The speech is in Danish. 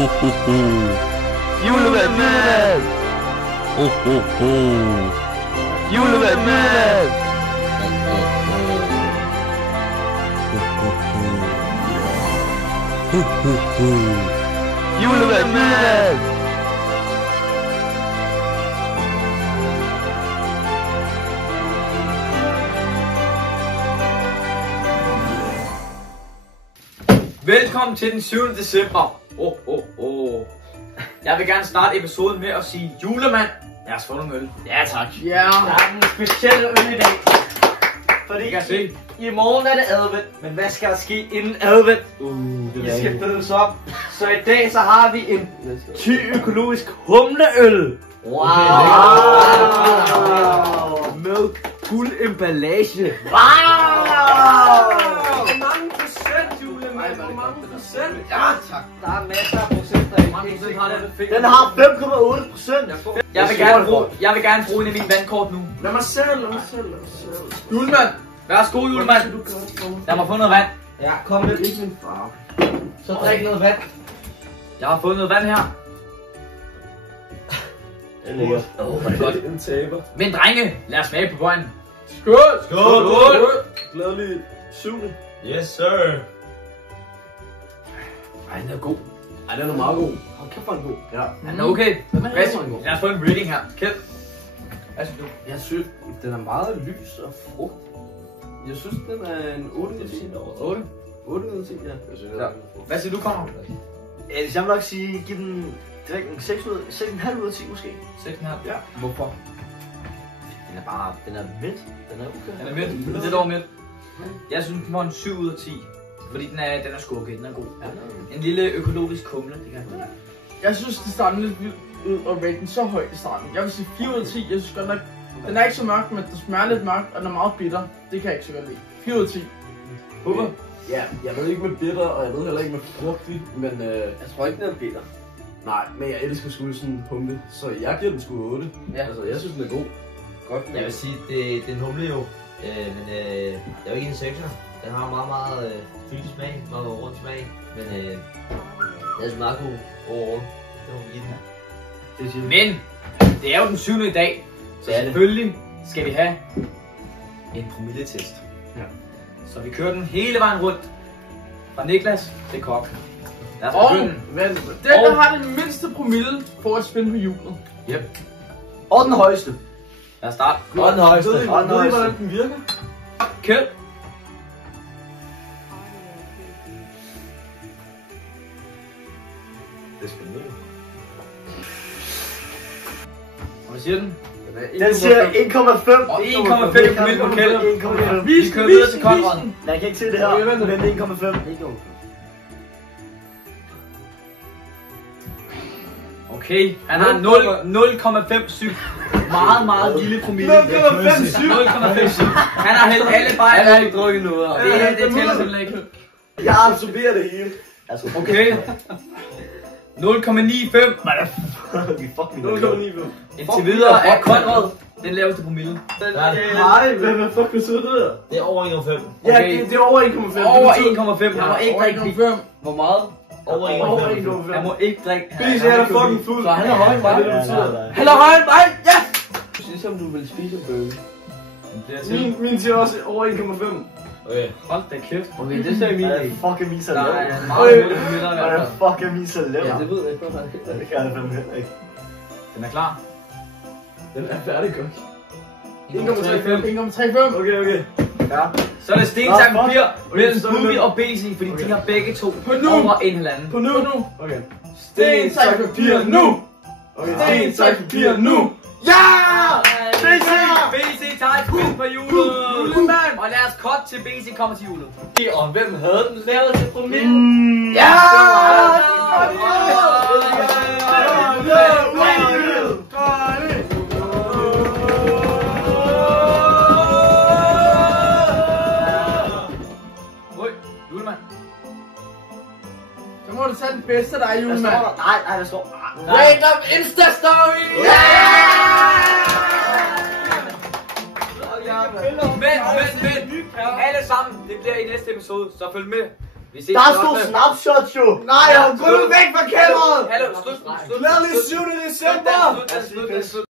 Julemand, julemand! Julemand, julemand! Julemand, julemand! Velkommen til den 7. december. Jeg vil gerne starte episoden med at sige julemand. Lad os få nogle øl. Ja, tak. Ja, der er en speciel øl i dag. Fordi Jeg kan se. i morgen er det advent, men hvad skal der ske inden advent? Det I skal fødes op. Så i dag så har vi en økologisk humleøl. Wow! Med fuld emballage. Wow! Hvor mange procent, julemand? Hvor mange procent? Ja, tak. Der er masser af procenter i. Hvor mange procent har den? Den har 5,8%. Jeg vil gerne bruge en af mine vandkort nu. Lad mig selv. Julemand! Værsgo, julemand. Lad mig få noget vand. Ja, kom med. Ikke min far. Så drik noget vand. Jeg har fået noget vand her. Det er lækkert. Godt. En taber. Men drenge, lad os smage på vejen. Skål! Skål! Glædelig 7. Yes, sir. Ej, den er god. Ej, den er meget god. Hold kæft, hvor er den god. Ja. Den er okay. Den er Hvad? rigtig god. Lad os få en rating her. Kjeld. Hvad synes du? Jeg synes, den er meget lys og frugt. Jeg synes, den er en 8 ud af 10. 8. 8 ud af 10, ja. Ja. Hvad siger du, Conor? Jeg vil nok sige, giv den direkt en 6,5 ud af 10 måske. 6,5. Ja. Hvorfor? Den er midt. Den er okay. Den er midt. Lidt over midt. Jeg synes, den får en 7 ud af 10. Fordi den er sgu okay. Den er god. Ja. En lille økologisk kumle. Det kan jeg godt. Jeg synes, det starter lidt vildt ud og rate den så højt i starten. Jeg vil sige 4 ud af 10. Jeg synes godt nok, den er ikke så mørk, men den smager lidt mørkt, og den er meget bitter. Det kan jeg ikke så godt lide. 4 ud af 10. Håber. Ja, jeg ved ikke med bitter, og jeg ved heller ikke med frugtig, men Jeg tror ikke, den er bitter. nej, men jeg elsker sgu sådan en humle, så jeg giver den sgu 8. Ja. Altså, jeg synes, den er god. Godt. Jeg vil sige, det er en humle jo, men det er jo ikke en 6'er. Den har meget fyldig smag, meget rund smag, men den er meget god overall. Det må vi give den her. Men det er jo den 7. i dag. Så Det er det. selvfølgelig skal vi have En promilletest. Så vi kører den hele vejen rundt. Fra Niklas til Kok. Lad os Og begynde. den, der har den mindste promille for at spænde på hjulet. Yep. Og den højeste. Lad os starte. Og den højeste. Ved I, hvordan den virker? Kjeld. Det er spændende. Og hvad siger den? Den siger 1,5. Og 1,5 promille på Kjeld. 1,5. Vi kører videre til Konrad. Jeg kan ikke se det her, Okay, vent. men 1,5. Okay, han har 0,57. Meget lille promille. 0,57. Han har hældt alle bare. Han har ikke drukket noget. Det tæller simpelthen ikke. Jeg absorberer det hele. Altså, Okay. 0,95. vi fucking 0,95. Indtil videre er Konrad den laveste promille. Nej, hvad fuck betyder det der? Det er over 1,5. Ja, Okay. det er over 1,5. Over 1,5. Han må ikke drikke. 1,5. Hvor meget? Over Over 1,5. 1,5. Han må ikke drikke. Bis er fucking fuld. Så han er høj, Hvad er det, hva'? det betyder? Han er høj, nej! Ja! Du siger, som du vil spise en burger. Det er til. Min siger også over 1,5. Okay. Hold da kæft. Okay, det sagde min Ja, ikke. fucking min så Der lav. er meget hurtigt på midten i hvert Ja, fald. fucking min så lav. Ja, det ved jeg ikke, hvad Ja, det kan jeg fandme heller ikke. Den er klar. Den er færdig godt. 1,35. 1,35. Okay. Ja. Så er det sten, tak, Nå, papir fuck. mellem Okay, Bubi så- og BC, fordi de har begge to På nu. over en halvanden. På nu. Okay. Sten, saks, papir, nu! Okay, Sten, saks, papir, nu! Ja! BC tager et quiz på julet! Julemand! Og lad os cut til BC kommer til julet. Og hvem havde den lavet til promille? Ja! Julemand. Så må du tage den bedste, der er Hvad julemand. står der? Nej, der står... Random Insta-story! Men, alle sammen, det bliver i næste episode, så følg med. Vi ses Der den stod 8. snapshots jo! Nej, jeg har gået væk fra kameraet! Slut. Glædelig 7. december! Slut.